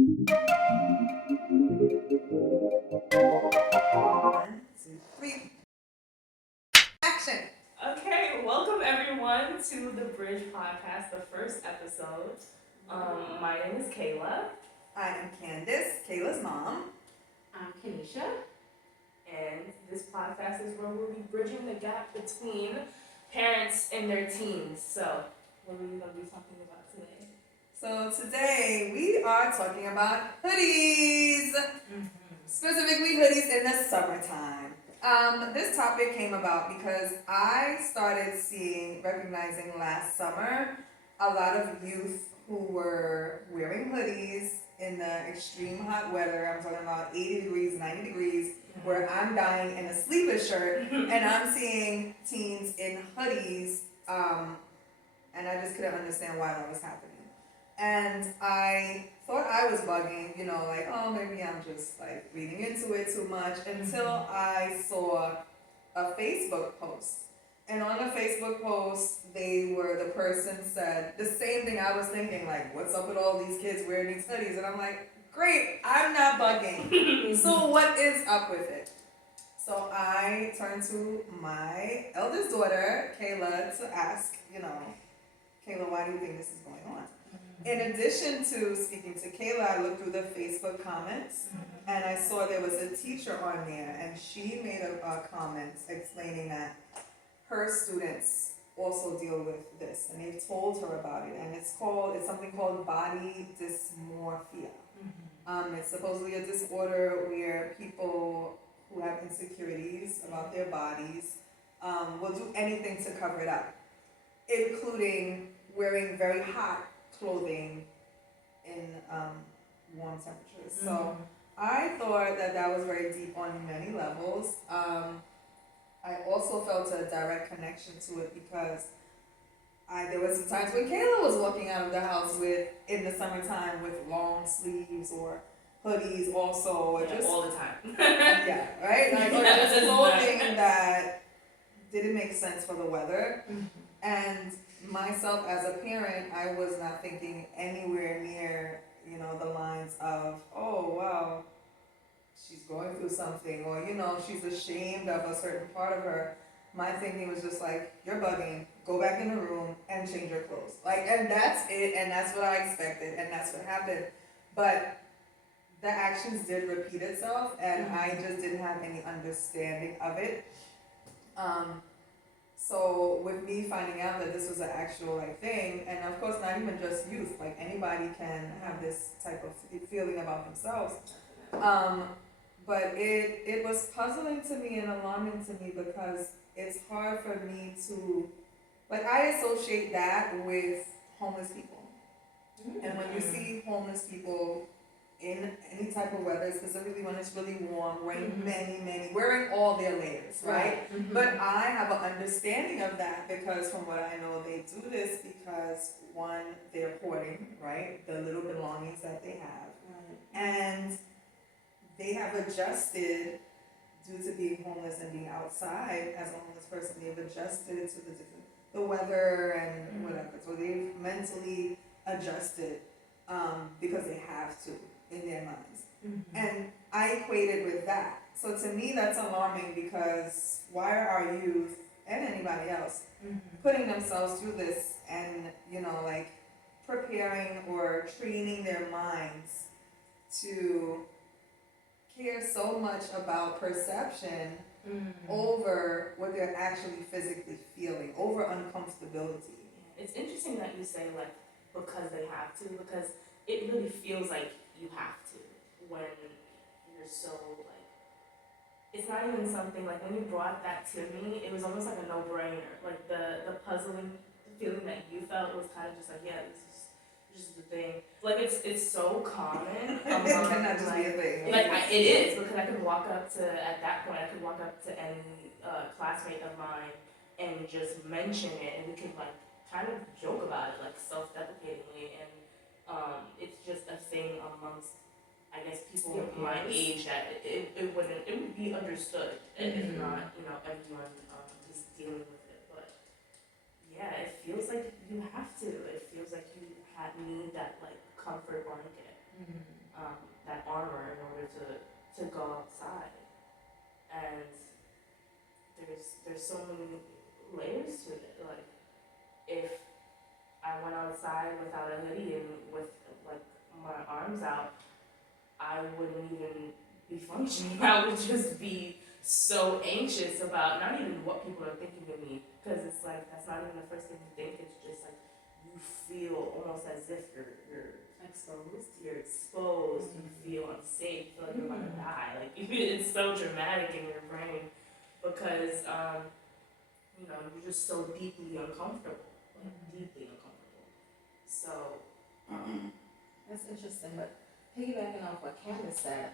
One, two, three. Action. Okay, welcome everyone to the Bridge Podcast, the first episode. My name is Kayla. I am Candace, Kayla's mom. I'm Kenisha. And this podcast is where we'll be bridging the gap between parents and their teens. So, what are we going to be talking about today? So, today we are talking about hoodies. Specifically, hoodies in the summertime. This topic came about because I started recognizing last summer a lot of youth who were wearing hoodies in the extreme hot weather. I'm talking about 80 degrees, 90 degrees, where I'm dying in a sleeveless shirt, and I'm seeing teens in hoodies, and I just couldn't understand why that was happening. And I thought I was bugging, like, oh, maybe I'm just like reading into it too much, until I saw a Facebook post. And on the Facebook post, the person said the same thing I was thinking, like, what's up with all these kids wearing these hoodies? And I'm like, great, I'm not bugging. So what is up with it? So I turned to my eldest daughter, Kayla, to ask, Kayla, why do you think this is going on? In addition to speaking to Kayla, I looked through the Facebook comments, and I saw there was a teacher on there, and she made a comment explaining that her students also deal with this, and they've told her about it, and it's something called body dysmorphia. It's supposedly a disorder where people who have insecurities about their bodies will do anything to cover it up, including wearing very hot clothing in warm temperatures. So I thought that was very deep on many levels. I also felt a direct connection to it because there were some times when Kayla was walking out of the house in the summertime with long sleeves or hoodies also, or just all the time. yeah, right? Like, or just clothing that didn't make sense for the weather. And myself as a parent, I was not thinking anywhere near, the lines of, oh, wow, she's going through something, or, she's ashamed of a certain part of her. My thinking was just like, you're bugging, go back in the room and change your clothes. Like, and that's it, and that's what I expected, and that's what happened. But the actions did repeat itself, and I just didn't have any understanding of it. So with me finding out that this was an actual thing, and of course not even just youth, like anybody can have this type of feeling about themselves. But it was puzzling to me and alarming to me because it's hard for me to, I associate that with homeless people. And when you see homeless people in any type of weather, specifically when it's really warm, wearing all their layers, right? But I have an understanding of that because from what I know, they do this because, one, they're hoarding, right? The little belongings that they have. And they have adjusted, due to being homeless and being outside as a homeless person, they've adjusted to the weather and whatever. So they've mentally adjusted because they have to in their minds. And I equated with that. So to me, that's alarming because why are our youth and anybody else putting themselves through this and, preparing or training their minds to care so much about perception over what they're actually physically feeling, over uncomfortability. It's interesting that you say, because they have to, because it really feels like you have to when you're so, it's not even something, when you brought that to me, it was almost like a no-brainer. The puzzling feeling that you felt was kind of just yeah, this is just the thing. It's so common. It cannot just be a thing. It is, because I could walk up to, at that point, any classmate of mine and just mention it, and we could, kind of joke about it, self-deprecatingly, and it's just a thing amongst, I guess, people my age that it would be understood if not, everyone is dealing with it. But yeah, it feels like you have to. It feels like you need that comfort blanket. that armor in order to go outside. And there's so many layers to it. Like if I went outside without a hoodie and with like my arms out, I wouldn't even be functioning. I would just be so anxious about not even what people are thinking of me, because it's like that's not even the first thing you think. It's just like you feel almost as if you're Exposed. you're exposed. You feel unsafe. You feel like you're about to die. Like it's so dramatic in your brain because you're just so deeply uncomfortable, like deeply uncomfortable. So That's interesting, but piggybacking off what Candace said,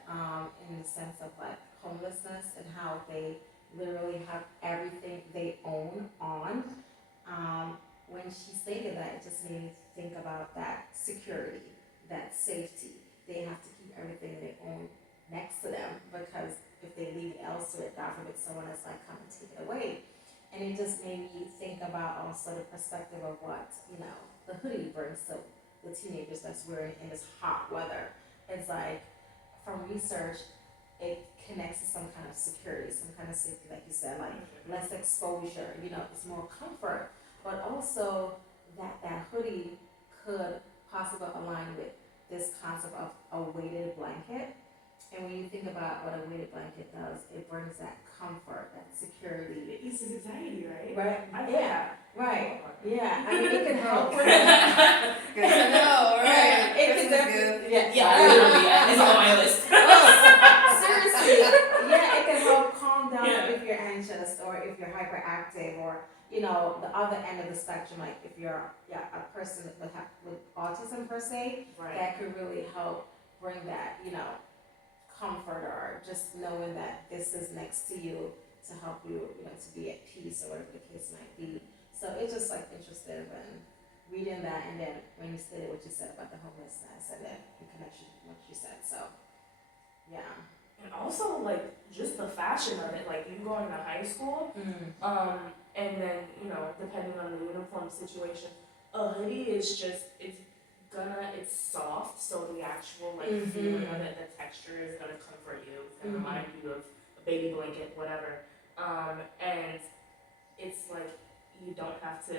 in the sense of like homelessness and how they literally have everything they own on. When she stated that, it just made me think about that security, that safety. They have to keep everything they own next to them because if they leave it elsewhere, God forbid someone else might come and take it away. And it just made me think about also the perspective of what, the hoodie brings to the teenagers that's wearing in this hot weather. It's like, from research, it connects to some kind of security, some kind of safety, like you said, like less exposure, it's more comfort. But also that hoodie could possibly align with this concept of a weighted blanket. And when you think about what a weighted blanket does, it brings that comfort, that security. it eases anxiety, right? Right? Yeah. Right. Yeah. I mean, it can help with Good to know, right? Yeah, it can definitely. Yeah. Literally, it's on my list. Seriously, yeah, it can help calm down Yeah. if you're anxious or if you're hyperactive or the other end of the spectrum, like if you're a person with autism per se, Right. that could really help bring that comfort or just knowing that this is next to you to help you to be at peace or whatever the case might be. So it's just like interesting when reading that and then when you stated what you said about the homelessness and then in connection to what you said. So yeah. And also, like, just the fashion of it. Like, you go into high school, and then, depending on the uniform situation, a hoodie is just, it's soft, so the actual, like, feeling of it, the texture is gonna comfort you. It's gonna remind you of a baby blanket, whatever. And it's like, you don't have to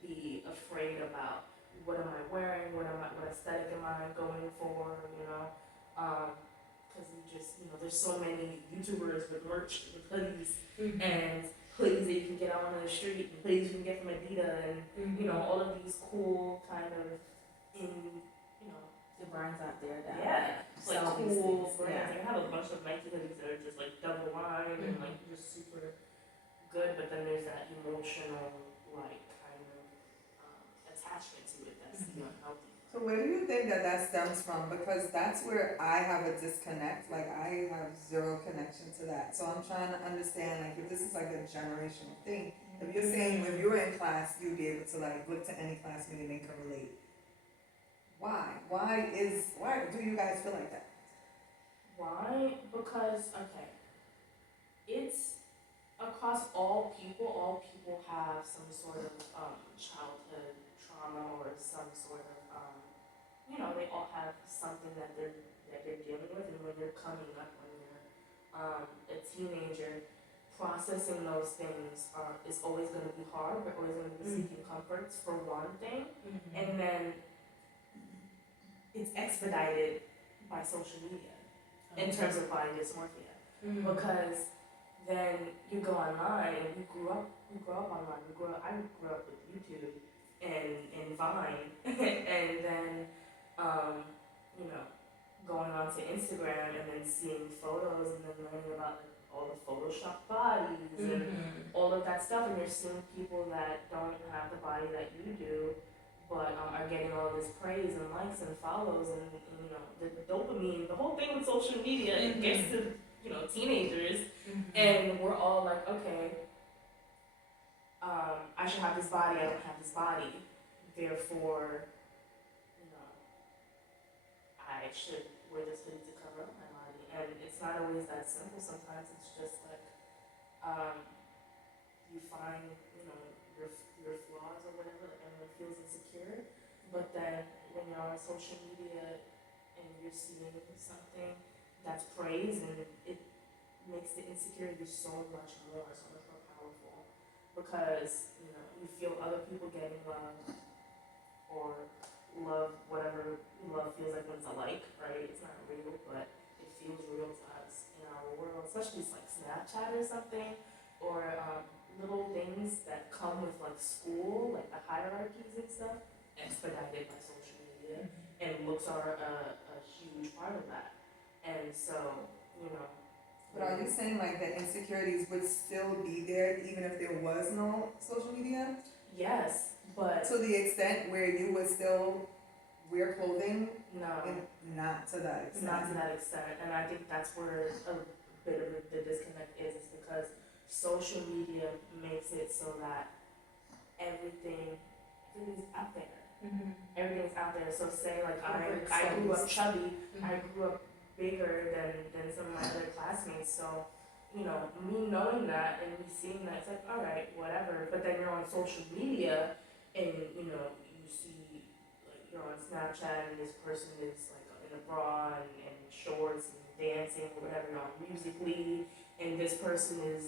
be afraid about what am I wearing, what aesthetic am I going for, because you just, there's so many YouTubers with merch, with hoodies, and hoodies that you can get out on the street, and hoodies you can get from Adidas, and, all of these cool kind of, the brands out there that like sell these cool things. brands. I have a bunch of Nike hoodies that are just like double lined and like just super good, but then there's that emotional, like, kind of attachment to it that's unhealthy. So where do you think that stems from? Because that's where I have a disconnect, like I have zero connection to that. So I'm trying to understand, like, if this is like a generational thing. If you're saying when you were in class, you'd be able to like look to any classmate and they can relate. Why? Why do you guys feel like that? Why? Because, okay, it's across all people. All people have some sort of childhood trauma or some sort of they all have something that they're dealing with, and when you're coming up, when you're a teenager, processing those things is always going to be hard. We're always going to be seeking comforts for one thing, and then it's expedited by social media in terms of body dysmorphia, because then you go online and we grew up online. I grew up with YouTube and Vine, and then going on to Instagram and then seeing photos and then learning about like, all the Photoshop bodies and all of that stuff, and you're seeing people that don't have the body that you do, but are getting all this praise and likes and follows and the dopamine, the whole thing with social media, it gets to teenagers, and we're all like, okay, I should have this body, I don't have this body, therefore, I should wear this hoodie to cover up my body, and it's not always that simple. Sometimes it's just like you find your flaws or whatever, like everyone feels insecure, but then when you're on social media, and you're seeing something that's praised, and it makes the insecurity so much more powerful, because you feel other people getting love, or love, whatever love feels like when it's alike, right? It's not real, but it feels real to us in our world, especially it's like Snapchat or something, or little things that come with like school, like the hierarchies and stuff, expedited by social media, and looks are a huge part of that. And so, But are you saying like the insecurities would still be there even if there was no social media? yes, but To the extent where you would still wear clothing? no. Not to that extent. Not to that extent, and I think that's where a bit of the disconnect is because social media makes it so that everything's out there. Everything's out there. So say like I grew up chubby, I grew up bigger than some of my other classmates. So, me knowing that and me seeing that, it's like, all right, whatever. But then you're on social media and you see like you're on Snapchat and this person is like in a bra and shorts and dancing or whatever, you're on Musically, and this person is,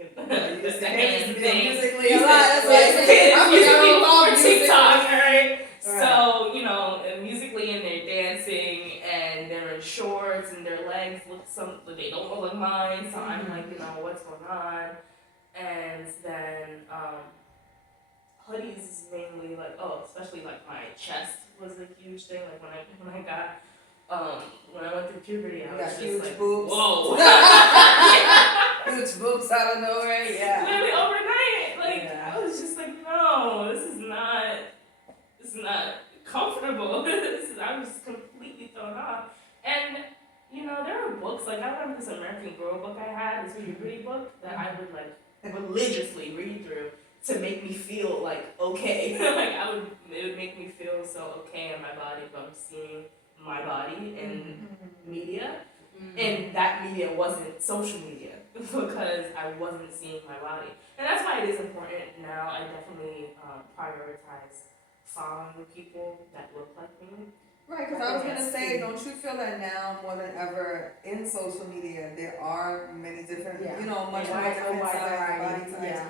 freaking Used to hand be thing. Musically a lot. That's why I said, Musically love before TikTok, Musically. right? So, and Musically and they're dancing and they're in shorts and their legs they don't look like mine, so I'm like, what's going on? And then hoodies is mainly like, especially like my chest was a huge thing. Like when I got when I went through puberty, I was just huge like, boobs. whoa. Huge boobs out of nowhere, yeah. Literally overnight. Like Yeah. I was just like, no, this is not comfortable. I was completely thrown off. And there were books, like I remember this American Girl book I had, this puberty book that I would like religiously read through to make me feel like okay. It would make me feel so okay in my body if I'm seeing my body in media. And that media wasn't social media because I wasn't seeing my body. And that's why it is important now. I definitely prioritize following people that look like me. Right, because I was gonna say, don't you feel that now more than ever in social media there are many different, much more different size body types.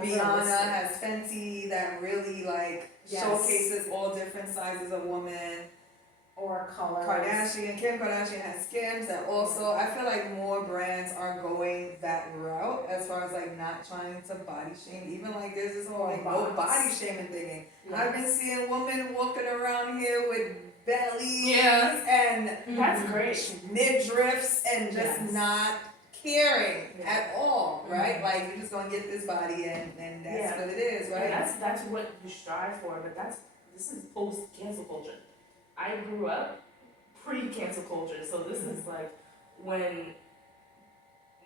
Rihanna has Fenty that really showcases all different sizes of women. Or colors. Kim Kardashian has Skims that also, I feel like more brands are going that route as far as not trying to body shame. Even there's this whole no body shaming thing. Yes. I've been seeing women walking around here with bellies and that's great midriffs and just not caring at all, right? You're just gonna get this body and that's what it is, right? And that's what you strive for, but this is post cancel culture. I grew up pre-cancel culture, so this is when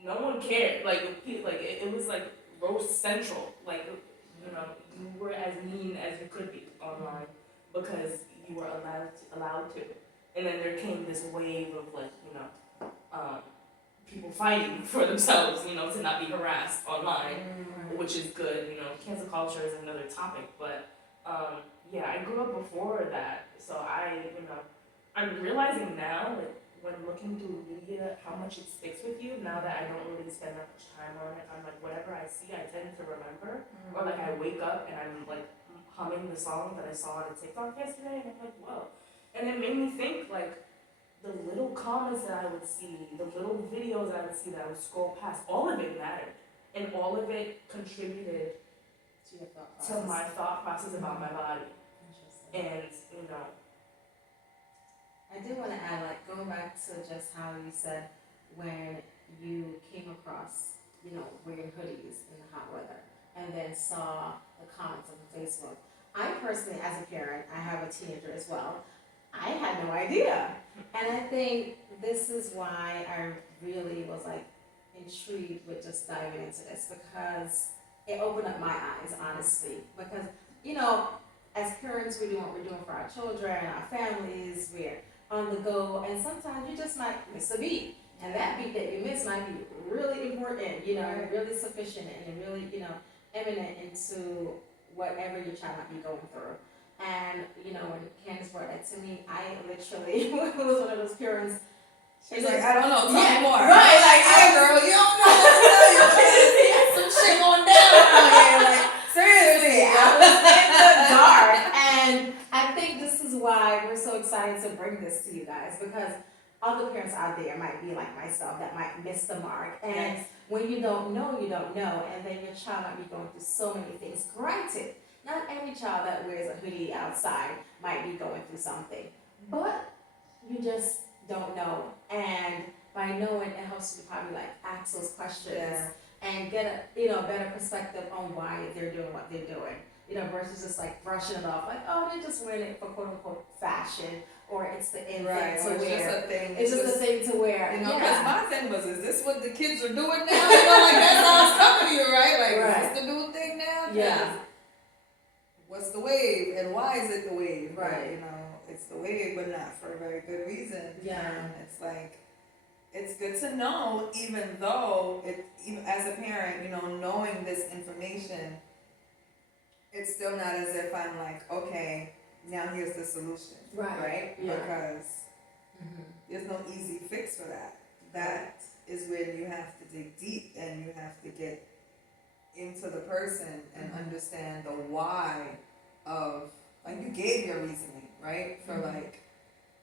no one cared. It was like roast central. You were as mean as you could be online because you were allowed to. And then there came this wave of people fighting for themselves, to not be harassed online, which is good. Cancel culture is another topic, but I grew up before that, so I'm realizing now, when looking through media, how much it sticks with you. Now that I don't really spend that much time on it, I'm like, whatever I see, I tend to remember. Or I wake up and I'm humming the song that I saw on a TikTok yesterday, and I'm like, whoa. And it made me think the little comments that I would see, the little videos that I would see that I would scroll past, all of it mattered, and all of it contributed to my thought process about my body. And I do want to add, going back to just how you said when you came across, wearing hoodies in the hot weather, and then saw the comments on Facebook. I personally, as a parent, I have a teenager as well. I had no idea, and I think this is why I really was intrigued with just diving into this, because it opened up my eyes, honestly. Because as parents, we're doing what we're doing for our children, our families, we're on the go, and sometimes you just might miss a beat. And that beat that you miss might be really important, really sufficient and really, eminent into whatever your child might be going through. And, when Candace brought that that to me, I literally was one of those parents. She's like, I don't know, tell Yeah, me more. right, like, hey girl, you don't know what to tell you because some shit going down out here. Like, seriously. I was in the dark, and I think this is why we're so excited to bring this to you guys, because other parents out there might be like myself that might miss the mark, and Yes. when you don't know, and then your child might be going through so many things. Granted, not every child that wears a hoodie outside might be going through something, but you just don't know, and by knowing, it helps you to probably like ask those questions Yeah. and get a better perspective on why they're doing what they're doing. Versus just like brushing it off, like, oh, they're just wearing it for quote unquote fashion, or it's the in Right, thing or to it's just wear. a thing. It's just a thing to wear. You know, because Yeah. my thing was, is this what the kids are doing now? You know, like that's how it's coming to you, right? Like, Right. is this the new thing now? 'Cause Yeah. what's the wave and why is it the wave? Right. You know, it's the wave, but not for a very good reason. Yeah. And it's like, it's good to know, even though even as a parent, knowing this information, it's still not as if I'm like, okay, now here's the solution, right? Yeah. Because Mm-hmm. there's no easy fix for that. That is when you have to dig deep and you have to get into the person and Mhm. understand the why of, like, you gave your reasoning, right? For Mhm. like,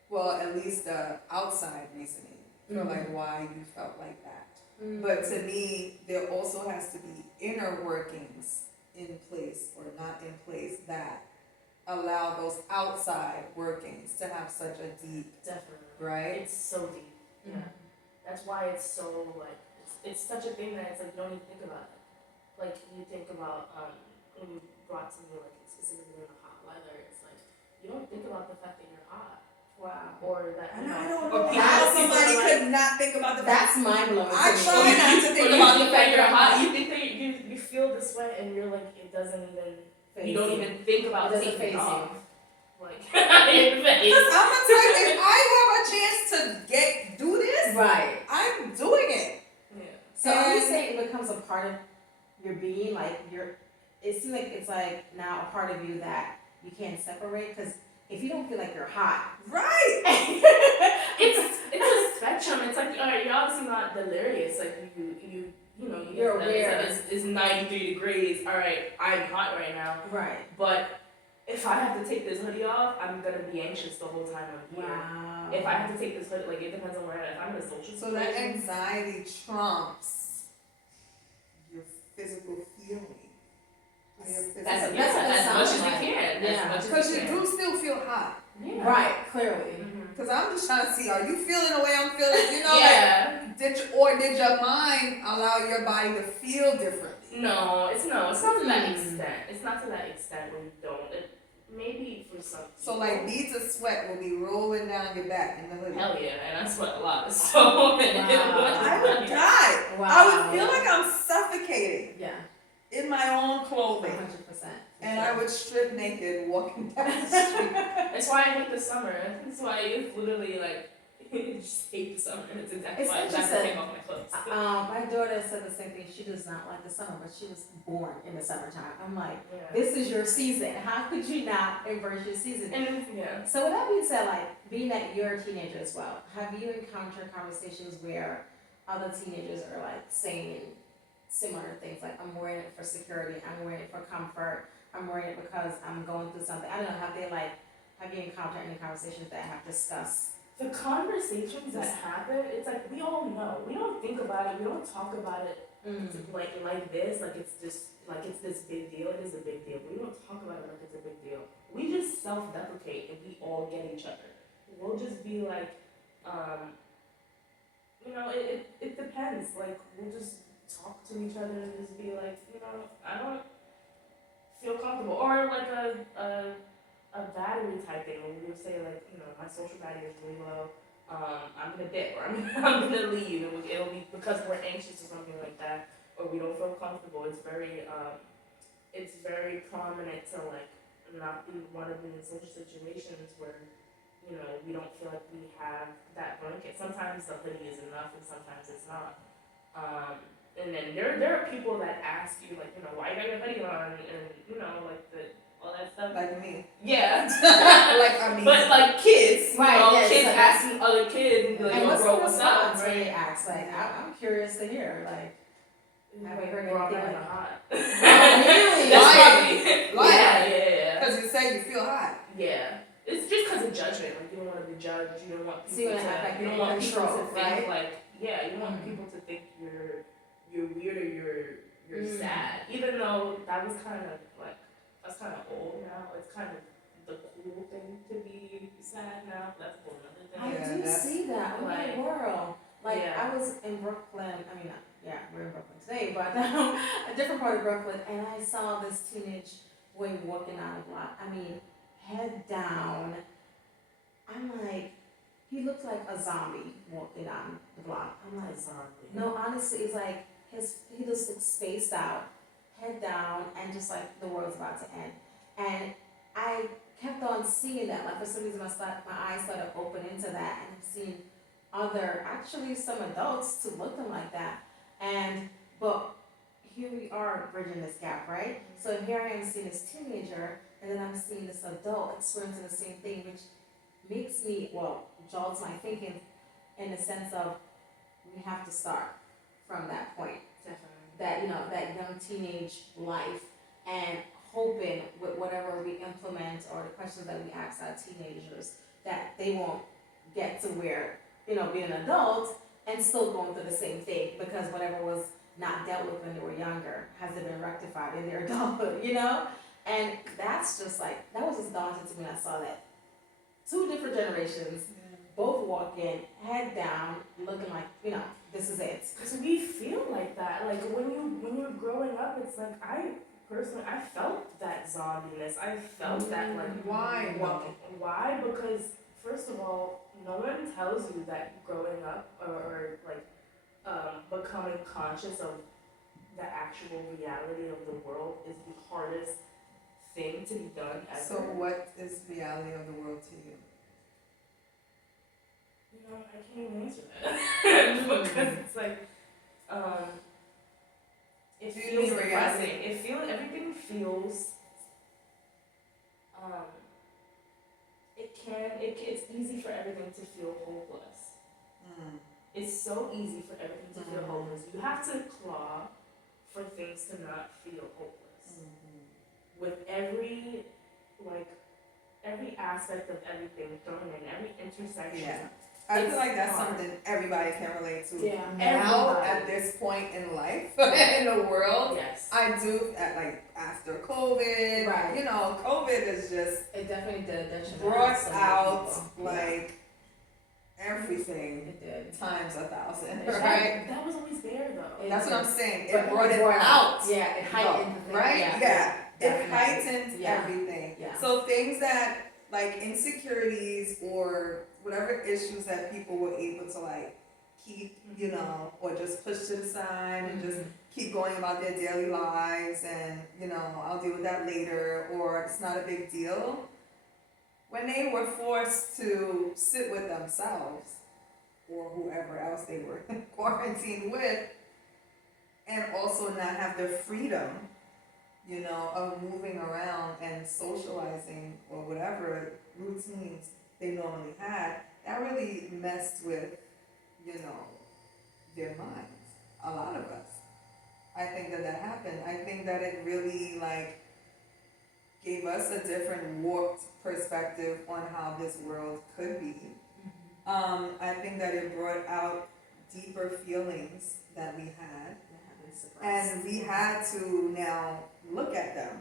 well, at least the outside reasoning for like Mhm. why you felt like that. Mm-hmm. But to me, there also has to be inner workings in place or not in place that allow those outside workings to have such a deep, Definitely. right? It's so deep. Yeah. That's why it's so like it's such a thing that it's like you don't even think about it. Like you think about when you brought to me like specifically in the hot weather, it's like you don't think about the fact that you're hot. Wow. Or that And you I know, don't or know people, how people somebody are could not think about the fact. That's mind blowing. I try not to think or about you the think fact that you're that I'm hot. hot. You think that you feel the sweat and you're like it doesn't even you don't even think about It doesn't taking it faze you. off. Like it Because I'm gonna tell you, if I have a chance to do this, Right. I'm doing it. yeah. So are you And- saying it becomes a part of your being, like it seems like it's like now a part of you that you can't separate? Because if you don't feel like you're hot, Right. It's a spectrum. It's like you're obviously not delirious. Like you You're get aware. that it's 93 degrees. All right, I'm hot right now. right? But if I have to take this hoodie off, I'm gonna be anxious the whole time I'm here. Wow. If I have to take this hoodie, like it depends on where if I'm in a social So that situation. anxiety trumps your physical feeling. That's As what much it sounds as like. you can. Yeah. As much Because as you you can. do still feel hot. Yeah. Right, clearly. Mhm. Because I'm just trying to see, are you feeling the way I'm feeling? You know, Yeah. like, did your mind allow your body to feel differently? No, it's not to that extent. It's not to that extent where you don't. Maybe for some. So like beads of sweat will be rolling down your back in the hoodie. Hell yeah, and I sweat a lot, so Wow. I would die. Wow. I would feel like I'm suffocating Yeah. in my own clothing. 100%. And I would strip naked walking down the street. That's why I hate the summer. That's why it's literally like you just hate the summer. It's exactly It's why I have to interesting. take off my clothes. My daughter said the same thing. She does not like the summer, but she was born in the summertime. I'm like, Yeah. this is your season. How could you not embrace your season? And yeah. So with that being said, like being that you're a teenager as well, have you encountered conversations where other teenagers are like saying similar things like, I'm wearing it for security, I'm wearing it for comfort, I'm wearing it because I'm going through something. I don't know, have you encountered any conversations that have discussed? The conversations that happen, it's like we all know. We don't think about it. We don't talk about it like this. Like it's this big deal. It is a big deal. We don't talk about it like it's a big deal. We just self-deprecate and we all get each other. We'll just be like, it depends. Like we'll just talk to each other and just be like, I don't feel comfortable, or like a battery type thing where we would say like, my social battery is really low. I'm gonna dip or I'm gonna leave. It'll be because we're anxious or something like that, or we don't feel comfortable. It's very prominent to like not want to be in social situations where we don't feel like we have that blanket. Sometimes the hoodie is enough, and sometimes it's not. And then there are people that ask you like, why you got your hoodie on, and like all that stuff. Like me. Yeah. Like I mean. But like like kids, Right, you know, yes, kids so that's- asking other kids and be like, And yo, what's bro, the what's up? response when they ask? Like, I'm curious to hear. Like, have you heard Bro, I'm anything not like? hot. Oh, really? That's Lying. probably, Lying. yeah. Because you say you feel hot. Yeah. It's just because of judgment. Like, you don't want to be judged. You don't want So you people wanna act like you you're don't in want people control, to think right? like, yeah, you don't want Mhm. people to think you're weird or you're Mm. sad. Even though that was kind of like, that's kind of old now. It's kind of the cool thing to be sad now. That's a whole other thing. I Yeah, do that's- see that. Oh my like- world. Like Yeah. I was in Brooklyn. I mean, yeah, we're in Brooklyn today, but a different part of Brooklyn, and I saw this teenage boy walking down the block. I mean, head down. I'm like, he looked like a zombie walking down the block. I'm like, Zombie. no, honestly, it's like he just looked spaced out, head down, and just like the world's about to end. And I kept on seeing that. Like for some reason, my eyes started opening to that, and I'm seeing actually some adults to looking like that. But here we are bridging this gap, right? So here I am seeing this teenager, and then I'm seeing this adult experiencing the same thing, which makes me, jolts my thinking in the sense of we have to start from that point. Definitely. That, that young teenage life, and hoping with whatever we implement or the questions that we ask our teenagers, that they won't get to where, being an adult and still going through the same thing, because whatever was not dealt with when they were younger hasn't been rectified in their adulthood, And that's just like, that was just daunting to me when I saw that. Two different generations, both walking, head down, looking like, this is it. Because we feel like that. Like when you're growing up, it's like I felt that zombiness. I felt that like Why? Why? Because first of all, no one tells you that growing up or becoming conscious of the actual reality of the world is the hardest thing to be done ever. So what is reality of the world to you? I can't even answer that because it's like, it Do you feels mean reality? depressing. Everything feels, it's easy for everything to feel hopeless. It's so easy for everything to feel hopeless. You have to claw for things to not feel hopeless. With every aspect of everything thrown in, every intersection. Yeah. I feel like that's hard. something everybody can relate to. Yeah. Now, Everybody. at this point in life, in the world, Yes. I do, after COVID, Right. COVID is just It definitely did. brought out, everything It did. times 1,000, That- right? That was always there though. That's what I'm saying. But It brought it brought out. Yeah, it heightened the thing. Right? Yeah. It definitely. heightened Yeah. everything. Yeah. So things that, like insecurities or whatever issues that people were able to keep, or just push to the side and just keep going about their daily lives and, I'll deal with that later, or it's not a big deal. When they were forced to sit with themselves or whoever else they were quarantined with, and also not have the freedom, of moving around and socializing or whatever routines they normally had, that really messed with, their minds. A lot of us. I think that happened. I think that it really gave us a different warped perspective on how this world could be. I think that it brought out deeper feelings that we had. And we had to now look at them,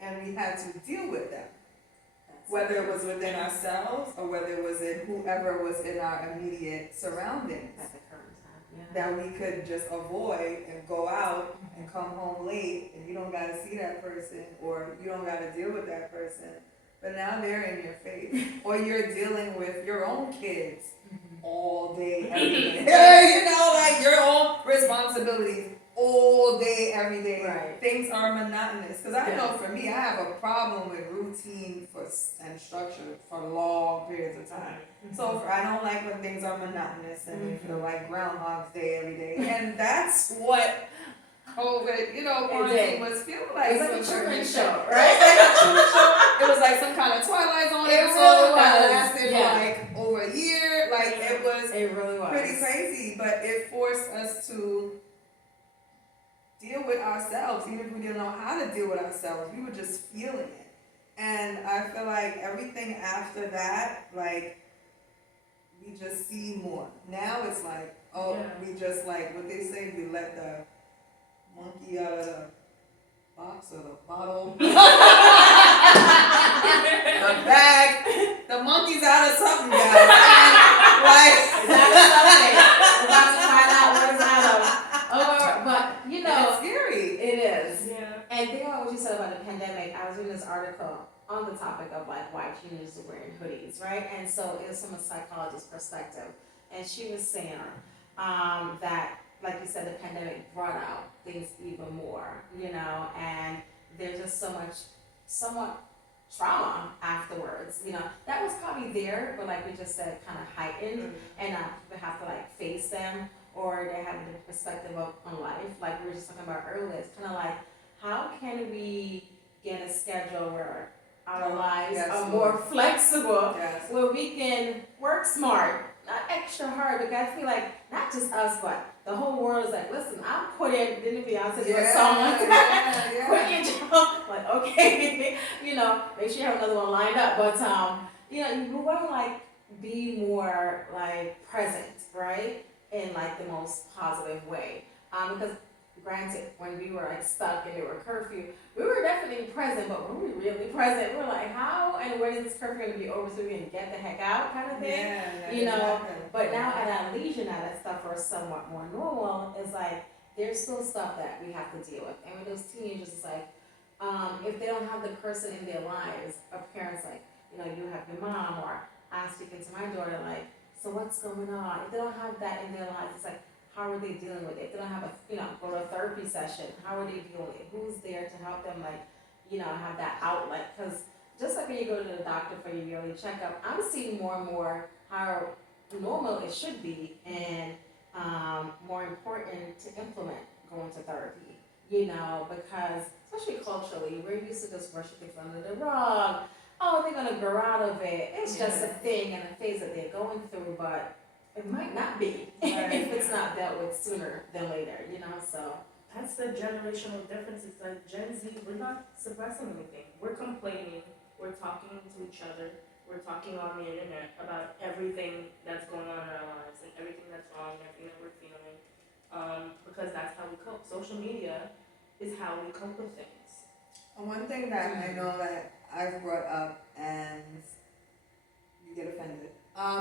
and we had to deal with them, whether it was within ourselves or whether it was in whoever was in our immediate surroundings, At the current time, that we could just avoid and go out and come home late, and you don't got to see that person, or you don't got to deal with that person, but now they're in your face, or you're dealing with your own kids all day, every day. Your own responsibilities all day, every day. Right. Things are monotonous. Because I Yeah. know for me, I have a problem with routine and structure for long periods of time. So I don't like when things are monotonous and they feel like Groundhog's Day every day. And that's what COVID, quarantine was feeling like. It was like a Truman Show, Right? Like a Truman Show. It was like some kind of Twilight Zone It episode. really was. It really was. pretty crazy, but it forced us to deal with ourselves, even if we didn't know how to deal with ourselves. We were just feeling it. And I feel like everything after that, like, we just see more. Now it's like, oh, Yeah. we just like, what they say, we let the monkey out of the box or the bottle. The bag. The monkey's out of something, guys. And, like, It's out of something. We're about to find out what it's out of. Oh, but you know, it's scary. it is. Yeah. And think about what you said about the pandemic. I was reading this article on the topic of like why teenagers are wearing hoodies, right? And so it was from a psychologist's perspective, and she was saying that, like you said, the pandemic brought out things even more, you know, and there's just so much, somewhat trauma afterwards, you know. That was probably there, but like we just said, kind of heightened, and people have to like face them, or they have a different perspective on life. Like we were just talking about earlier, it's kind of like, how can we get a schedule where our lives yes, are Lord. more flexible, Yes. where we can work smart, not extra hard, because I feel like not just us, but the whole world is like, listen, I'm putting, didn't Beyonce do a song like that? Quit your job. Like, okay, you know, make sure you have another one lined up. But, you know, you want to like be more like present, right? In like the most positive way. Because granted, when we were like stuck and there were curfew, we were definitely present, but were we really present? We were like, how and when is this curfew going to be over so we can get the heck out kind of thing? Yeah, You know, happened. But now at our leisure, now that stuff are somewhat more normal, it's like there's still stuff that we have to deal with. And with those teenagers, it's like, if they don't have the person in their lives, or parents like, you know, you have your mom, or I'm speaking to my daughter, like, so what's going on? If they don't have that in their lives, it's like, how are they dealing with it? If they don't have a, you know, go to a therapy session, how are they dealing with it? Who's there to help them, like, you know, have that outlet? Because just like when you go to the doctor for your yearly checkup, I'm seeing more and more how normal it should be, and more important to implement going to therapy, you know, because especially culturally, we're used to just brushing things under the rug. Oh, they're gonna grow out of it. It's just a thing and a phase that they're going through, but it might not be if it's not dealt with sooner than later, you know, so. That's the generational difference. It's like Gen Z, we're not suppressing anything. We're complaining. We're talking to each other. We're talking on the internet about everything that's going on in our lives and everything that's wrong and everything that we're feeling. Because that's how we cope. Social media is how we cope with things. And one thing that I know that I've brought up, and you get offended,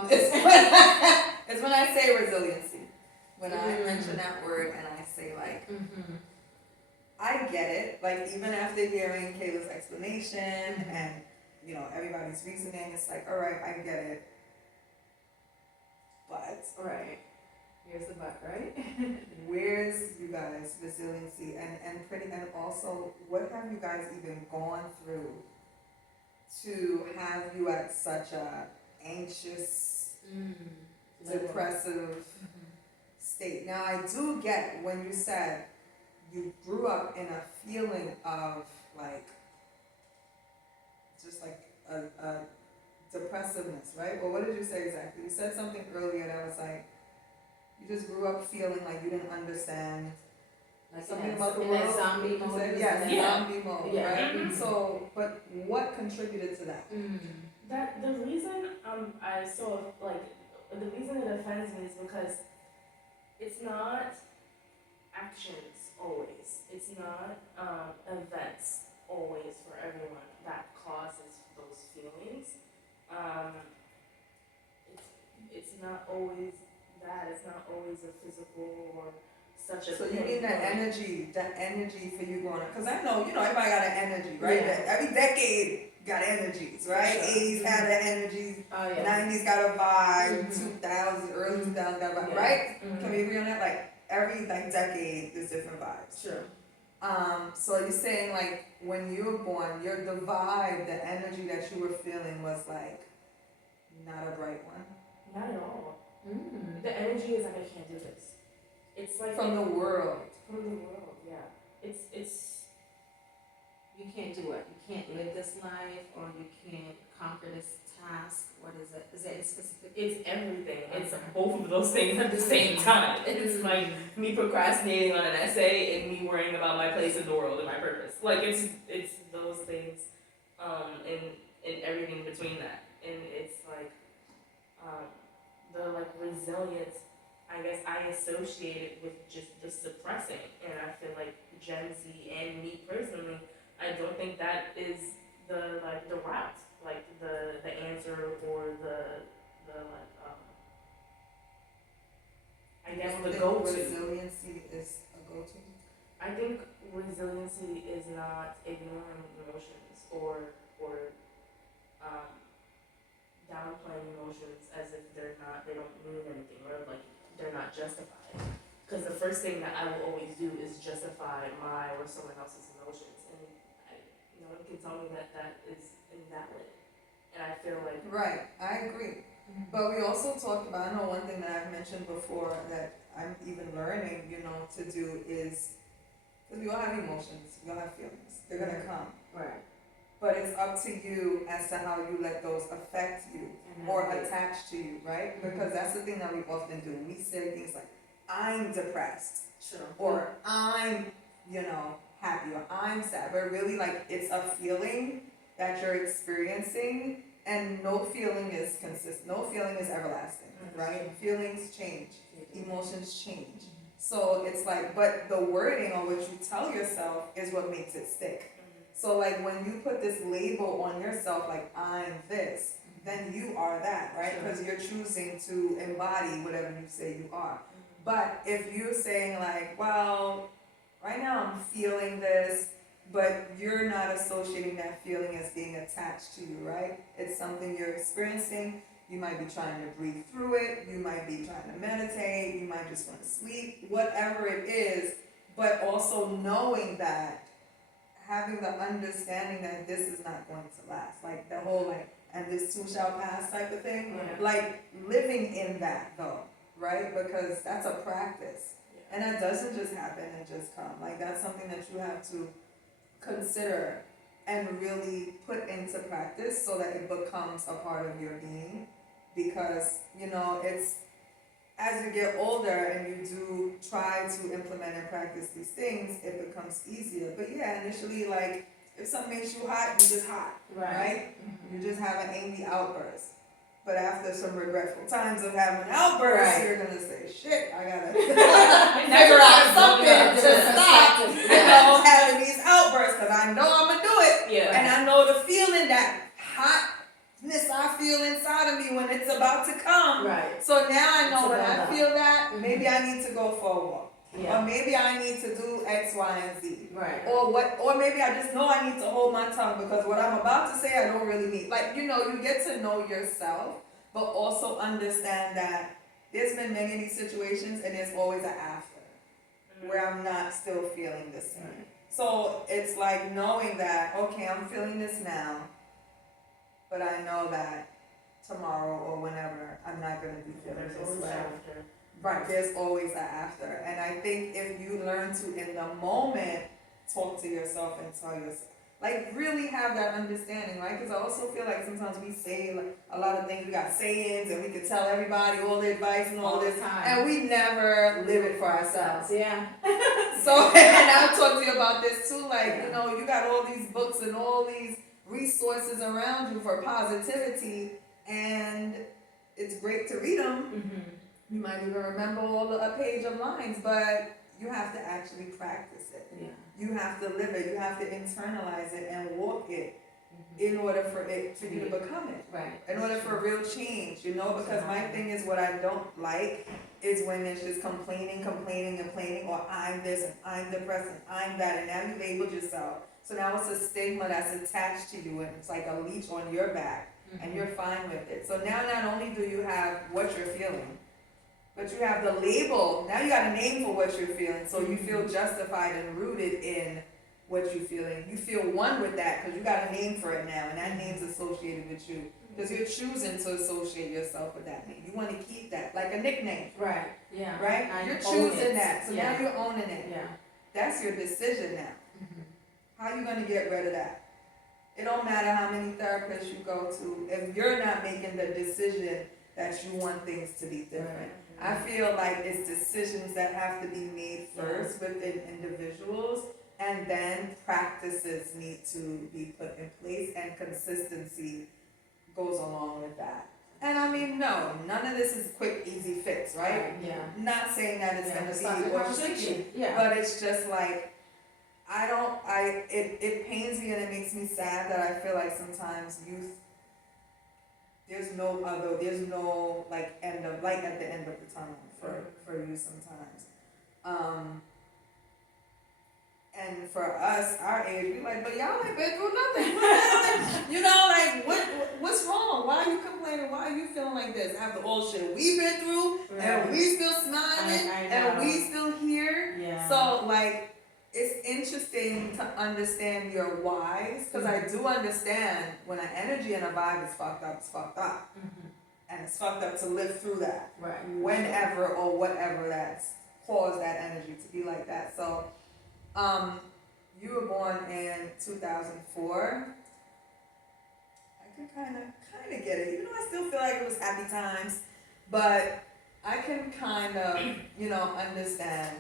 is when I say resiliency. When I mention that word and I say like, I get it. Like even after hearing Kayla's explanation and you know everybody's reasoning, it's like, all right, I get it. But Right. Here's the but, right? where's you guys' resiliency and also what have you guys even gone through to have you at such a anxious, depressive state? Now I do get when you said you grew up in a feeling of like just like a depressiveness, right? Well, what did you say exactly? You said something earlier that was like you just grew up feeling like you didn't understand Like something in about the that world. zombie You mode. said, yes, Yeah. zombie mode, Yeah. right? Mhm. So, but what contributed to that? That the reason I sort of like the reason it offends me is because it's not actions always. It's not events always for everyone that causes those feelings. It's not always that. It's not always a physical or such a So you thing. mean that energy for you growing up? Because I know, you know, everybody got an energy, right? Yeah. Every decade got energies, right? Sure. 80s had an energy, Oh yeah. 90s got a vibe, Mhm. 2000s, early 2000s got a vibe, Yeah. right? Can we agree on that? Like every like decade, there's different vibes. Sure. So you're saying like when you were born, the vibe, the energy that you were feeling was like not a bright one. Not at all. The energy is like I can't do this. It's like From the world. From the world, yeah. It's You can't do it. You can't live this life, or you can't conquer this task. What is it? Is it specific? It's everything. It's Okay. both of those things at the same time. It's like me procrastinating on an essay and me worrying about my place in the world and my purpose. Like it's those things, and everything between that. And it's like, the like resilience. I guess I associate it with just the suppressing, and I feel like Gen Z and me personally, I don't think that is the route, like the answer or the like I guess You the don't go think to. resiliency is a go-to? I think resiliency is not ignoring emotions or um, downplaying emotions as if they don't mean anything or like they're not justified. Because the first thing that I will always do is justify my or someone else's emotions, and no one can tell me that that is invalid. And I feel like Right, I agree. But we also talked about, I know one thing that I've mentioned before that I'm even learning, to do is, because we all have emotions, we all have feelings, they're gonna come. Right. But it's up to you as to how you let those affect you or attach to you, right? Because that's the thing that we often do. We say things like, I'm depressed, Sure. or I'm, happy, or I'm sad. But really, like, it's a feeling that you're experiencing, and no feeling is consistent. No feeling is everlasting, right? Feelings change, emotions change. So it's like, but the wording or what you tell yourself is what makes it stick. So like when you put this label on yourself, like I'm this, then you are that, right? Sure. Because you're choosing to embody whatever you say you are. But if you're saying like, well, right now I'm feeling this, but you're not associating that feeling as being attached to you, right? It's something you're experiencing. You might be trying to breathe through it. You might be trying to meditate. You might just want to sleep, whatever it is. But also knowing that, having the understanding that this is not going to last. Like the whole like, and this too shall pass type of thing. Yeah. Like living in that though, right? Because that's a practice. And that doesn't just happen and just come. Like that's something that you have to consider and really put into practice so that it becomes a part of your being. Because, it's as you get older and you do try to implement and practice these things, it becomes easier. But yeah, initially, like, if something makes you hot, you just hot, right? You just have an angry outburst. But after some regretful times of having an outburst, you're gonna say, shit, I gotta figure out something to stop, having these outbursts, because I know I'm gonna do it. Yeah. And I know the feeling, that hotness I feel inside of me when it's about to come. Right. So now I know To when build I up. feel that, maybe I need to go for a walk. Or Yeah. maybe I need to do X, Y, and Z. Right. Or maybe I just know I need to hold my tongue because what I'm about to say I don't really mean. Like, you get to know yourself, but also understand that there's been many of these situations and there's always an after where I'm not still feeling the same. Right. So it's like knowing that, okay, I'm feeling this now, but I know that tomorrow or whenever I'm not going to be feeling There's this always way. after. Right, there's always an after. And I think if you learn to, in the moment, talk to yourself and tell yourself, like really have that understanding, right? Because I also feel like sometimes we say like a lot of things, we got sayings and we can tell everybody all the advice and all this, time. and we never live it for ourselves. Yeah. So, and I'll talk to you about this too, like, you got all these books and all these resources around you for positivity, and it's great to read them. You might even remember a page of lines, but you have to actually practice it. Yeah. You have to live it. You have to internalize it and walk it in order for you to become it. Right. In order for real change, because my thing is what I don't like is when it's just complaining, or I'm this and I'm depressed and I'm that, and now you labeled yourself. So now it's a stigma that's attached to you and it's like a leech on your back and you're fine with it. So now not only do you have what you're feeling, but you have the label. Now you got a name for what you're feeling, so you feel justified and rooted in what you're feeling. You feel one with that because you got a name for it now, and that name's associated with you because you're choosing to associate yourself with that name. You want to keep that like a nickname, Right. Yeah. right? I You're own choosing it. that, so now you're owning it. Yeah. That's your decision now. How you gonna get rid of that? it don't matter how many therapists you go to, if you're not making the decision that you want things to be different. I feel like it's decisions that have to be made first within individuals, and then practices need to be put in place, and consistency goes along with that. And I mean, no, none of this is quick, easy fix, right? Yeah. Not saying that it's Yeah, gonna start be the or conversation. should be, Yeah. but it's just like, it pains me and it makes me sad that I feel like sometimes youth, there's no like end of, light at the end of the tunnel for you sometimes. And for us, our age, we like, but y'all ain't been through nothing. You know, like, what's wrong? Why are you complaining? Why are you feeling like this? After all shit we've been through, and we still smiling, I and know. we still here. Yeah. So, like, it's interesting to understand your whys, because I do understand when an energy and a vibe is fucked up, it's fucked up. And it's fucked up to live through that. Right. Whenever or whatever that's caused that energy to be like that. So, you were born in 2004. I can kind of get it. Even though I still feel like it was happy times, but I can kind of, understand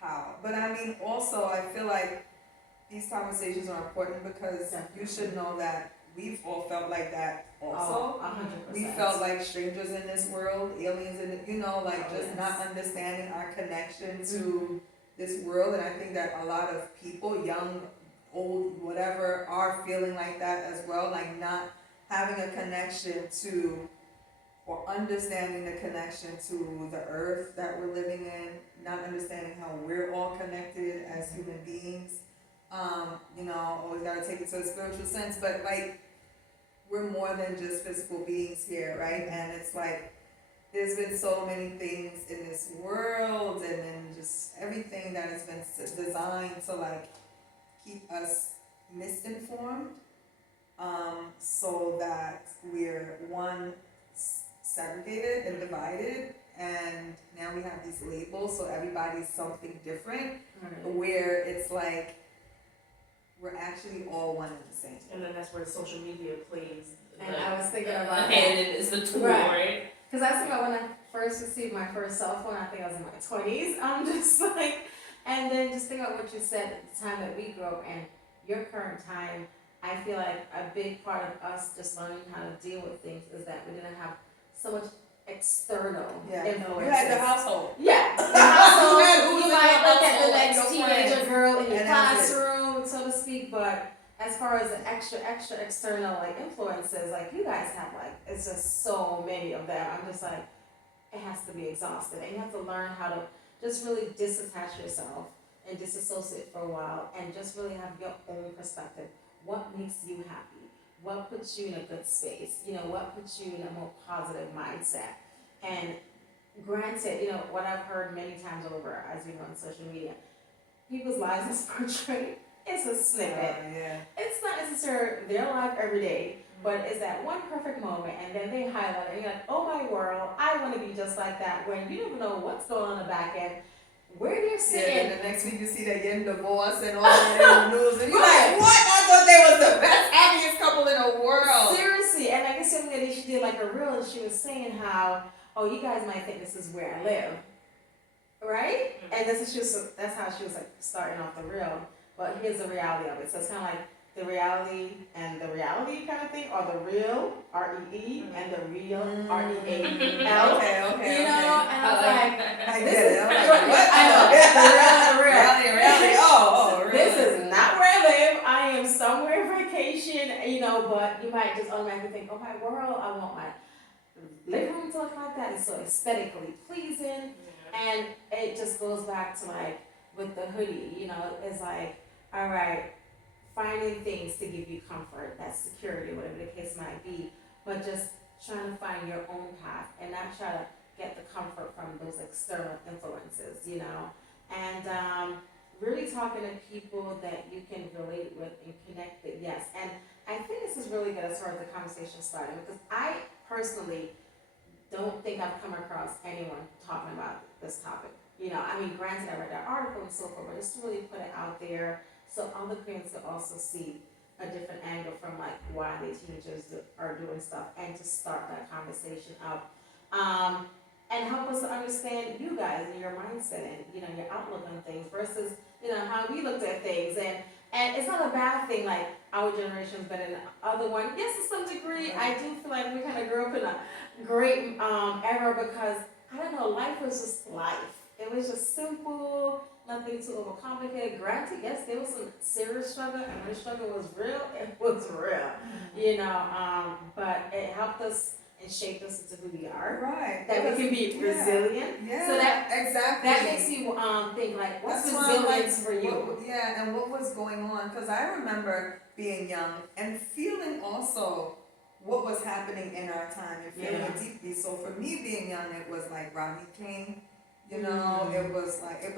how. But I mean, also, I feel like these conversations are important because you should know that we've all felt like that also. 100%. We felt like strangers in this world, aliens in it, just not understanding our connection to this world. And I think that a lot of people, young, old, whatever, are feeling like that as well, like not having a connection to, or understanding the connection to the earth that we're living in, not understanding how we're all connected as human beings. Always gotta take it to a spiritual sense, but like, we're more than just physical beings here, right? And it's like, there's been so many things in this world, and then just everything that has been designed to like keep us misinformed, so that we're segregated and divided, and now we have these labels, so everybody's something different, where it's like we're actually all one and the same. And then that's where social media plays. And I was thinking about that. And it's the tool, right? Because I was thinking about when I first received my first cell phone, I think I was in my 20s. I'm just like, and then just think about what you said at the time that we grew up and your current time. I feel like a big part of us just learning how to deal with things is that we didn't have so much external influences. You had the household. Yeah. The household, you might look at the household, next your teenager friends. girl in your And that's it. classroom, so to speak, but as far as the extra external like influences, like you guys have like, it's just so many of them. I'm just like, it has to be exhausted, and you have to learn how to just really disattach yourself and disassociate for a while and just really have your own perspective. What makes you happy? What puts you in a good space? What puts you in a more positive mindset? And granted, what I've heard many times over as we go on social media, people's lives is portrayed. It's a snippet. It's not necessarily their life every day, but it's that one perfect moment, and then they highlight it, and you're like, oh my world, I want to be just like that, when you don't know what's going on in the back end, where they're sitting. Yeah, and the next week you see they're getting divorced and all that in the news, and you're like, what? I thought they was the best, happiest couple in the world. Seriously, and like I said, she did like a reel, and she was saying how, oh, you guys might think this is where I live, right? And that's how she was like starting off the reel. But here's the reality of it. So it's kind of like the reality and the reality kind of thing, or the real, R-E-E, and the real, R-E-A-L. Okay. And I was like, I get it. I'm like, what? I know, the real, Reality. Oh, really? This is not where I live. I am somewhere vacation, but you might just automatically think, oh my world, I want my living room to look like that. It's so aesthetically pleasing. And it just goes back to like, with the hoodie, it's like, all right, finding things to give you comfort, that security, whatever the case might be, but just trying to find your own path and not try to get the comfort from those external influences, and really talking to people that you can relate with and connect with, yes. And I think this is really good as far as the conversation starting, because I personally don't think I've come across anyone talking about this topic. Granted, I read that article and so forth, but just to really put it out there so other parents could also see a different angle from like why the teenagers are doing stuff, and to start that conversation up. And help us to understand you guys and your mindset and, your outlook on things versus, how we looked at things. And it's not a bad thing, like our generation's better than the other one. Yes, to some degree, I do feel like we kind of grew up in a great era, because, I don't know, life was just life. It was just simple, nothing too overcomplicated. Granted, yes, there was some serious struggle, and when the struggle was real, it was real, but it helped us and shaped us into who we are. Right. That we can be resilient. Yeah. So that exactly. that makes you think like, what's That's why I'm resilience for you? And what was going on? Because I remember being young and feeling also what was happening in our time and feeling it deeply. So for me being young, it was like Rodney King, it was like, it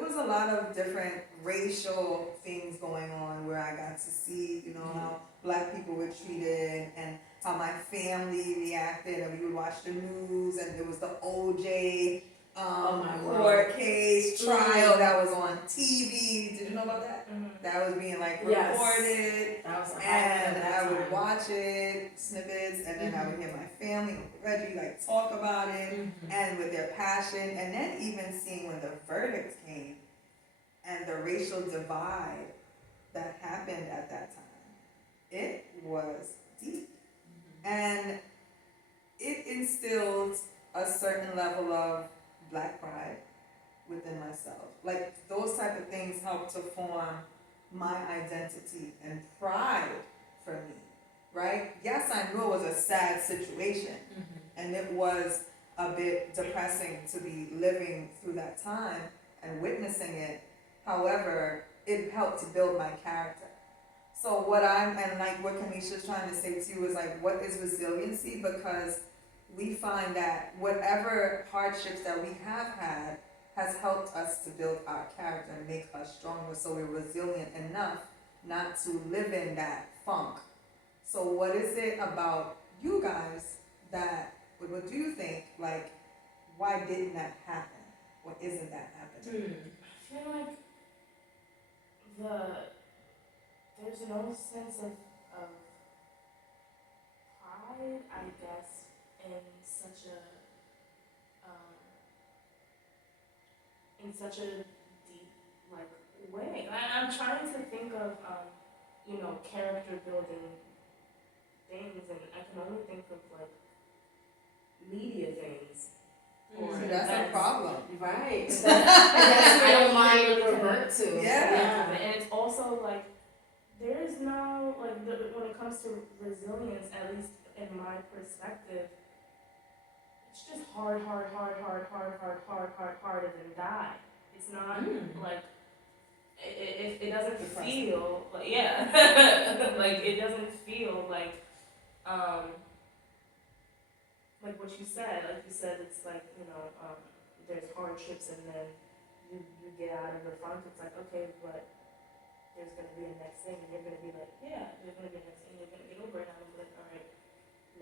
was a lot of different racial things going on where I got to see, how black people were treated and how my family reacted, and we would watch the news, and there was the OJ court case trial that was on TV. Did you know about that? That was being like recorded, That was and I would watch it, snippets, and then I would hear my family, Reggie, like talk about it, and with their passion, and then even seeing when the verdict came, and the racial divide that happened at that time. It was deep. And it instilled a certain level of black pride within myself. Like, those type of things helped to form my identity and pride for me, right? Yes, I knew it was a sad situation, and it was a bit depressing to be living through that time and witnessing it. However, it helped to build my character. So what Kanisha's trying to say to you is like, what is resiliency? Because we find that whatever hardships that we have had has helped us to build our character and make us stronger, so we're resilient enough not to live in that funk. So what is it about you guys what do you think, like, why didn't that happen? Or isn't that happening? I feel like there's no sense of pride, I guess, in such a deep way. I'm trying to think of character building things, and I can only think of media things. See, that's a problem. Right. That's where your mind would revert to. Yeah. And it's also there is no when it comes to resilience, at least in my perspective, it's just harder than die. It's not it doesn't feel it doesn't feel like what you said. Like you said, it's there's hardships, and then you get out of the funk. It's like, okay, but there's gonna be a next thing, and you're gonna be like, yeah, there's gonna be a next thing. You're gonna get over it, and I'm like, all right,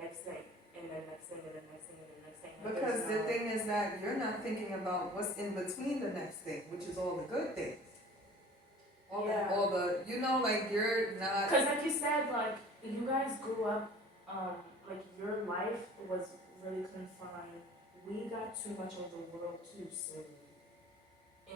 next thing, and then next thing, and then next thing, and then next thing. Because the thing is that you're not thinking about what's in between the next thing, which is all the good things. All the you're not. Because like you said, you guys grew up, your life was really confined. We got too much of the world too soon.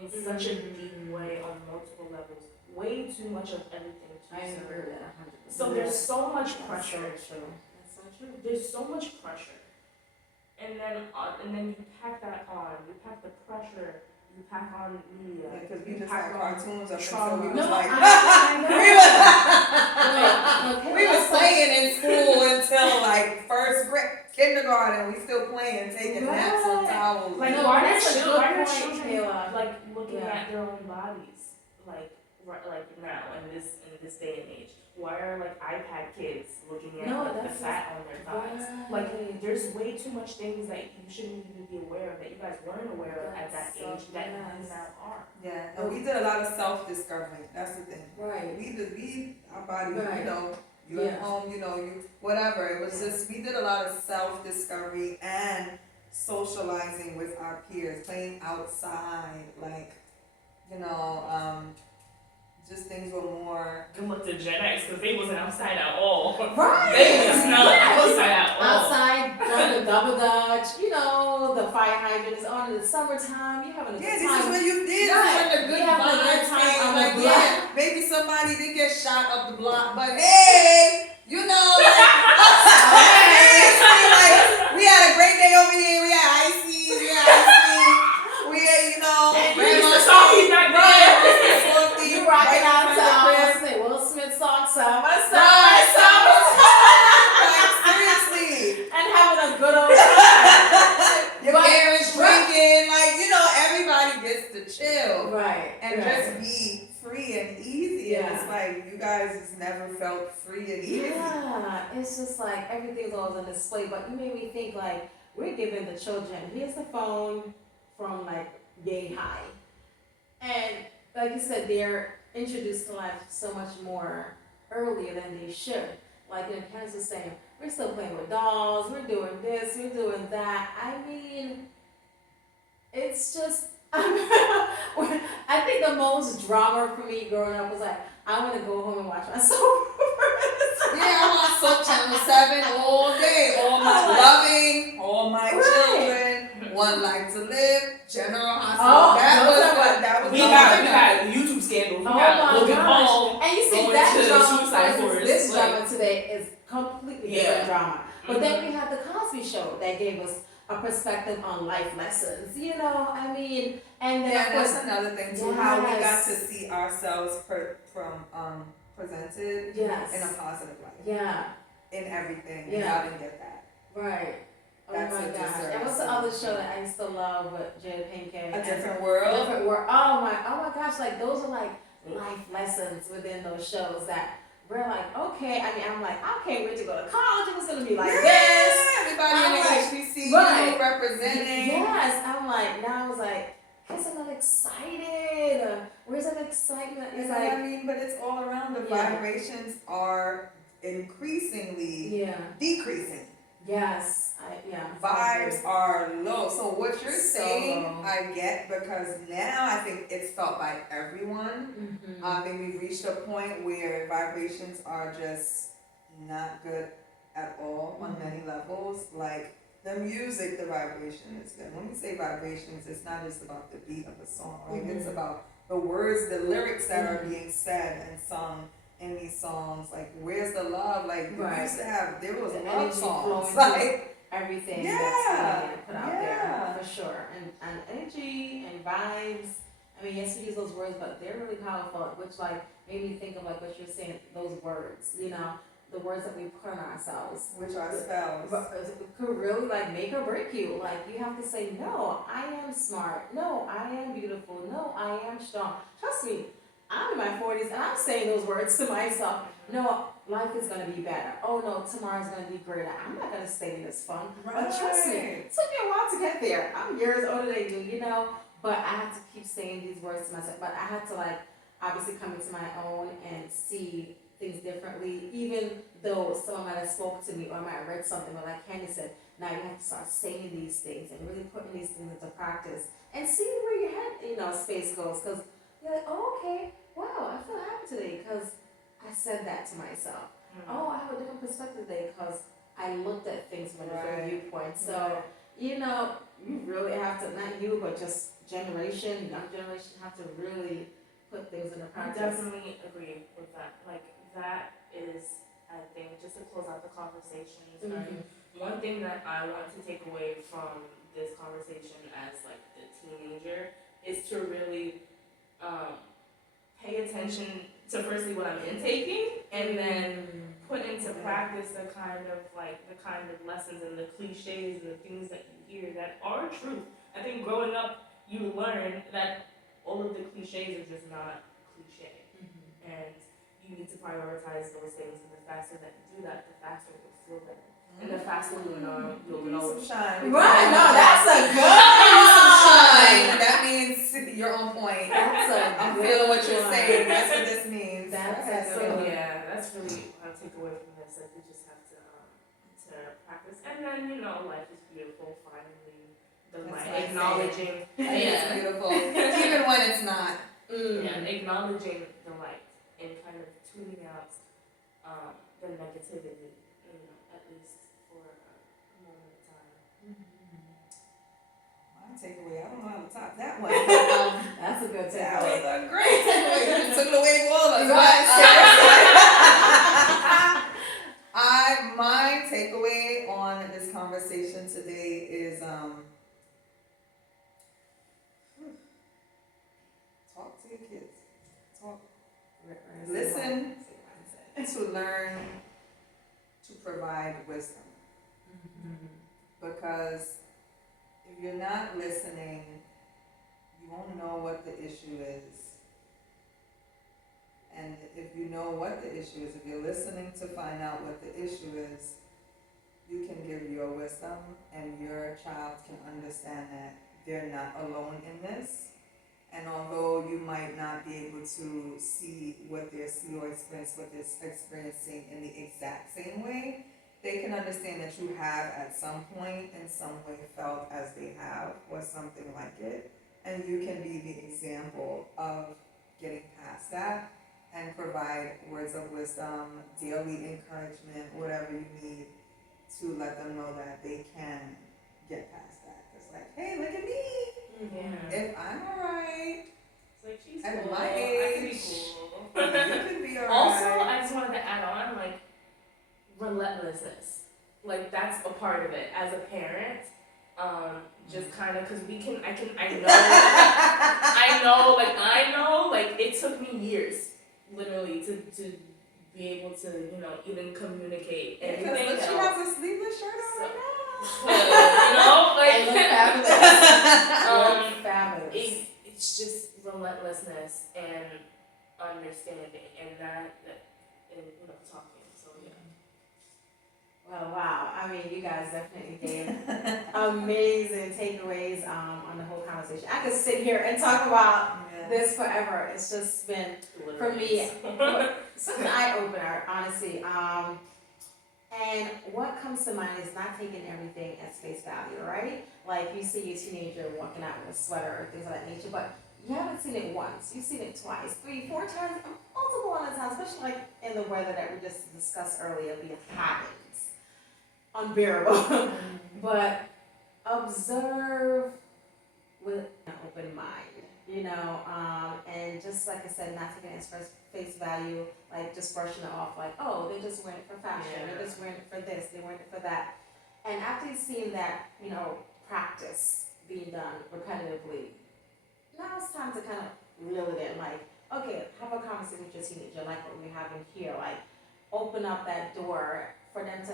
In such a deep way on multiple levels. Way too much of everything too soon. I agree with that 100%. So there's so much pressure. That's so true. That's so true. There's so much pressure. And then you pack that on. You pack the pressure. You pack on media. Yeah, because we just had cartoons up until we was No, like, we was playing in school until first grade, kindergarten. We still playing, taking naps on towels. Why are children looking at their own bodies now in this day and age? Why are iPad kids looking at the fat on their thighs? Right. There's way too much things that you shouldn't even be aware of, that you guys weren't aware of at that age that you now are. Yeah, and we did a lot of self-discovery. That's the thing. Right. Our body, Right. you at home, you whatever. It was just, we did a lot of self-discovery and socializing with our peers, playing outside, just things were more. Good luck to Gen X because they wasn't outside at all. Right. They was not outside at all. Outside, doing the double dutch, you know, the fire hydrant is on in the summertime. You having a Yeah, good this time. is when you did. Right. This is when the good We having a good vibes time came. on the Like, block. yeah, maybe somebody did get shot up the block, but hey, you know, like, seriously, like, we had a great day over here. We had ices, we had ice cream, we had, you know, We used to softy back then. You rocking out to say Will Smith song summer, summer, summer, Like, seriously. and having a good old time. Your parents drinking, like, you know, everybody gets to chill. Right. And just be free and easy. And it's like, you guys just never felt free and easy. Yeah, it's just like everything's always on display. But you made me think like we're giving the children, here's the phone from like yay high. And like you said, they're introduced to life so much more earlier than they should. Like in Kansas was saying, we're still playing with dolls, we're doing this, we're doing that. I mean, it's just, I think the most drama for me growing up was like, I want to go home and watch my soap operas. Yeah, I want Soap Channel 7 all day. All my loving, all my children, One Life to Live, General Hospital. Oh, that was We the got YouTube scandals. We got Logan Paul. And you see going that to drama Suicide versus Forest, this like- drama today is completely different drama. But then we have the Cosby Show that gave us a perspective on life lessons. You know, I mean, and then Yeah, of course, that's another thing too. How we got to see ourselves presented yes, in a positive light. yeah, In everything. Yeah. And y'all didn't get that. right. Oh That's my a gosh! disservice. And what's the other show that I used to love with Jada Pinkett? A Different World. Different World. Oh my gosh! Like those are like life lessons within those shows that we're like, okay. I mean, I'm like, I can't wait to go to college. It was gonna be like this. Everybody I'm in the like, HBCU right. representing. Yes, I'm like, now I was like, guess I'm not excited. Where's that excitement? You It's know what I like, mean? But it's all around. The Yeah. vibrations are increasingly yeah, decreasing. yes, Vibes are low. So what you're So saying, low. I get, because now I think it's felt by everyone. Mm-hmm. I think we've reached a point where vibrations are just not good at all on many levels. Like the music, the vibration is good. When we say vibrations, it's not just about the beat of the song, right? It's about the words, the lyrics that are being said and sung in these songs. Like, where's the love? Like, we Right. used to have, there was The love energy songs. flowing Like, Everything Yeah, that's being put out yeah. there for sure, and energy and vibes. I mean, yes, we use those words, but they're really powerful. Which like made me think of like what you're saying. Those words, you know, the words that we put on ourselves. which are spells. But it could really like make or break you. Like you have to say, no, I am smart. No, I am beautiful. No, I am strong. Trust me, I'm in my 40s and I'm saying those words to myself. No, life is gonna be better. Oh no, tomorrow's gonna be greater. I'm not gonna stay in this funk. But trust me, Right. it took me a while to get there. I'm years older than you, you know. But I had to keep saying these words to myself. But I had to like obviously come into my own and see things differently, even though someone might have spoke to me or I might have read something, but like Candy said, now you have to start saying these things and really putting these things into practice and see where your head, you know, space goes. Because you're like, oh, okay, wow, I feel happy today because I said that to myself. Oh, I have a different perspective today because I looked at things from a different Right. viewpoint. So, you know, you really have to, not you, but just young generation have to really put things into I practice. definitely agree with that. Like, that is, I think, just to close out the conversations, right? One thing that I want to take away from this conversation as, like, the teenager is to really pay attention to firstly what I'm intaking and then put into practice the kind of lessons and the cliches and the things that you hear that are truth. I think growing up, you learn that all of the cliches are just not cliche. And you need to prioritize those things, and the faster that you do that, the faster you'll feel better. And the faster you'll know. Some shine. Right, no, that's a Some good shine. one. That means you're on point. That's a I'm good feeling what you're one. saying. That's what this means. That's Okay, a so good one. Yeah, that's really what I take away from this. Like, we just have to practice. And then, you know, life is beautiful, finally. The That's light, nice. acknowledging. It's beautiful. Even when it's not. Yeah, acknowledging the light. and kind of tuning out the negativity, at least for a moment of time. My takeaway, I don't know how to top that one. That's a good That takeaway. was a great takeaway. You took it away from all of us. Right, My takeaway on this conversation today is talk to your kids. Talk. Listen to learn to provide wisdom. Because if you're not listening, you won't know what the issue is. And if you know what the issue is, if you're listening to find out what the issue is, you can give your wisdom and your child can understand that they're not alone in this. And although you might not be able to see what they see or experience what they're experiencing in the exact same way, they can understand that you have at some point in some way felt as they have or something like it. And you can be the example of getting past that and provide words of wisdom, daily encouragement, whatever you need to let them know that they can get past that. It's like, hey, look at me. Yeah. If I'm alright, It's like she's at cool. my I can be age, cool. you can be alright. Also, I just wanted to add on, like, relentlessness. Like, that's a part of it. As a parent, just kind of, because I know, like, it took me years, literally, to be able to, even communicate everything Because she else. has a sleeveless shirt on right And look fabulous. Look fabulous. It's just relentlessness and understanding and talking. So yeah. Well, wow. I mean, you guys definitely gave amazing takeaways on the whole conversation. I could sit here and talk about now. this forever. It's just been, for me, such an eye-opener, honestly. And what comes to mind is not taking everything at face value, right? Like you see your teenager walking out with a sweater or things of that nature, but you haven't seen it once. You've seen it twice, 3, 4 times, multiple other times, especially like in the weather that we just discussed earlier, being hot, unbearable. But observe with an open mind, and just like I said, not taking it as face value, like just brushing it off, like, oh, they're just wearing it for fashion, they're just wearing it for this, they're wearing it for that. And after you've seen that, practice being done repetitively, now it's time to kind of reel it in, like, okay, have a conversation with your teenager, like what we're having here, like, open up that door for them to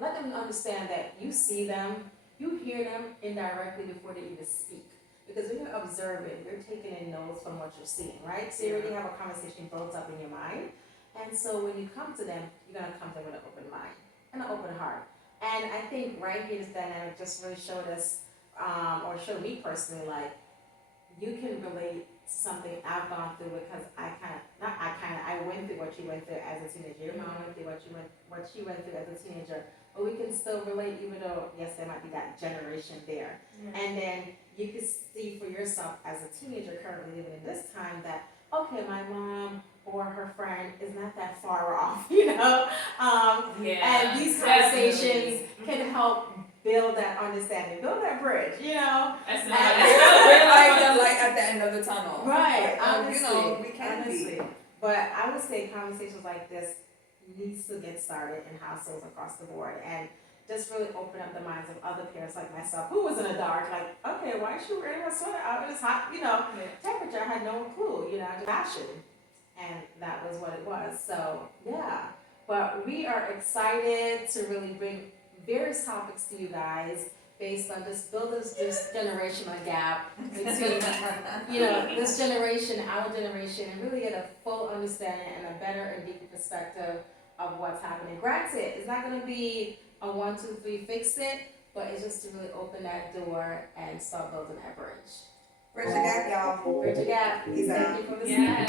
let them understand that you see them, you hear them indirectly before they even speak. Because when you're observing, you're taking in notes from what you're seeing, right? So you already have a conversation built up in your mind. And so when you come to them, you're going to come to them with an open mind and an open heart. And I think right here, this dynamic just really showed us, or showed me personally, like, you can relate to something I've gone through because I went through what you went through as a teenager. Your mom went through what she went through as a teenager. But we can still relate, even though, yes, there might be that generation there. Yeah. And then you can see for yourself as a teenager currently living in this time that, okay, my mom or her friend is not that far off, and these conversations can help build that understanding, build that bridge, We're like the light at the end of the tunnel. Right, But, honestly, we can be. But I would say conversations like this needs to get started in households across the board and just really open up the minds of other parents like myself who was in the dark, like, okay, why is she wearing a sweater out in this hot, temperature? I had no clue, just fashion. And that was what it was. So, yeah. But we are excited to really bring various topics to you guys based on just building this generational gap between, this generation, our generation, and really get a full understanding and a better and deeper perspective of what's happening. Granted, it's not going to be a 1, 2, 3 fix it, but it's just to really open that door and start building that bridge. Bridge the gap, y'all. Bridge the gap. Peace out. Thank you for listening. Yeah.